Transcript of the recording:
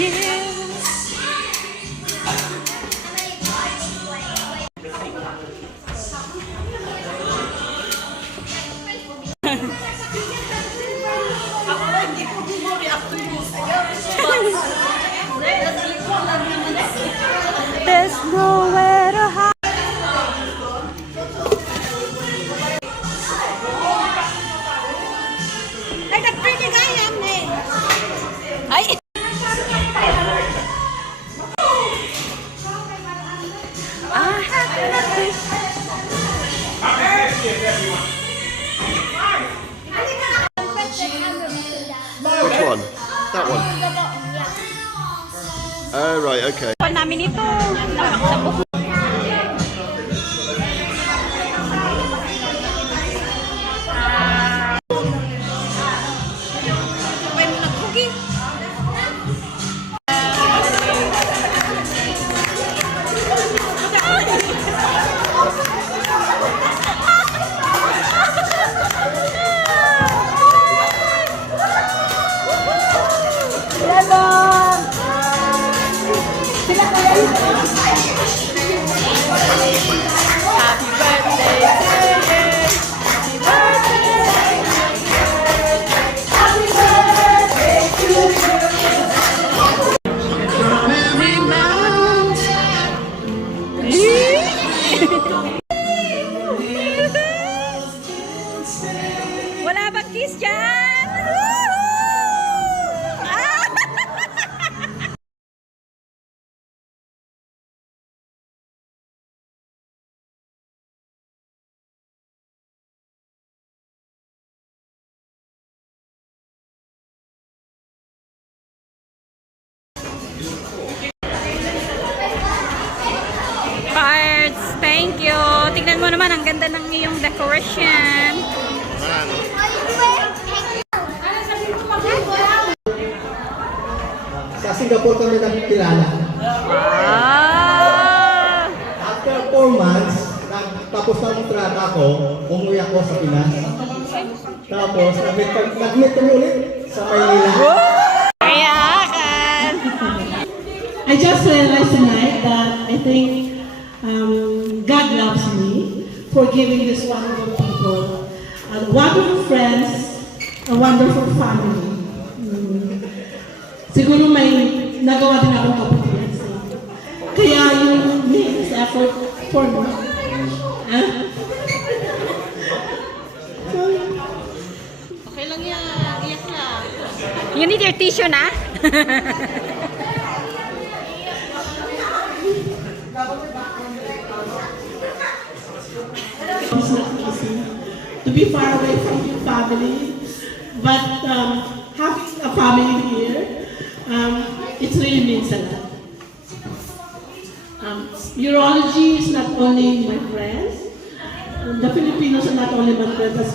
Yes. There's nowhere to hide. Ay, nag-pretty guy yan eh. Ay! Which one? That one? Oh, right, okay. Namin ito. Wala ba kiss dyan? Cards, thank you. Tignan mo naman, ang ganda ng iyong decoration. Sa Singapore kami nakikilala. After 4 months, tapos na kontrata ko, umuwi ako sa Pinas. Tapos, nag-meet kami ulit sa Maynila. Kayakan! I just realized tonight that I think God loves me for giving this wonderful people, wonderful friends, a wonderful family. Siguro may nagawa din akong kapatiran sa inyo. Kaya yung makes effort for me. Okay lang yan. Iyak lang. You need your tissue na? It's not easy to be far away from your family, but having a family here, it really means a lot. Urology is not only my friends, the Filipinos are not only my friends, as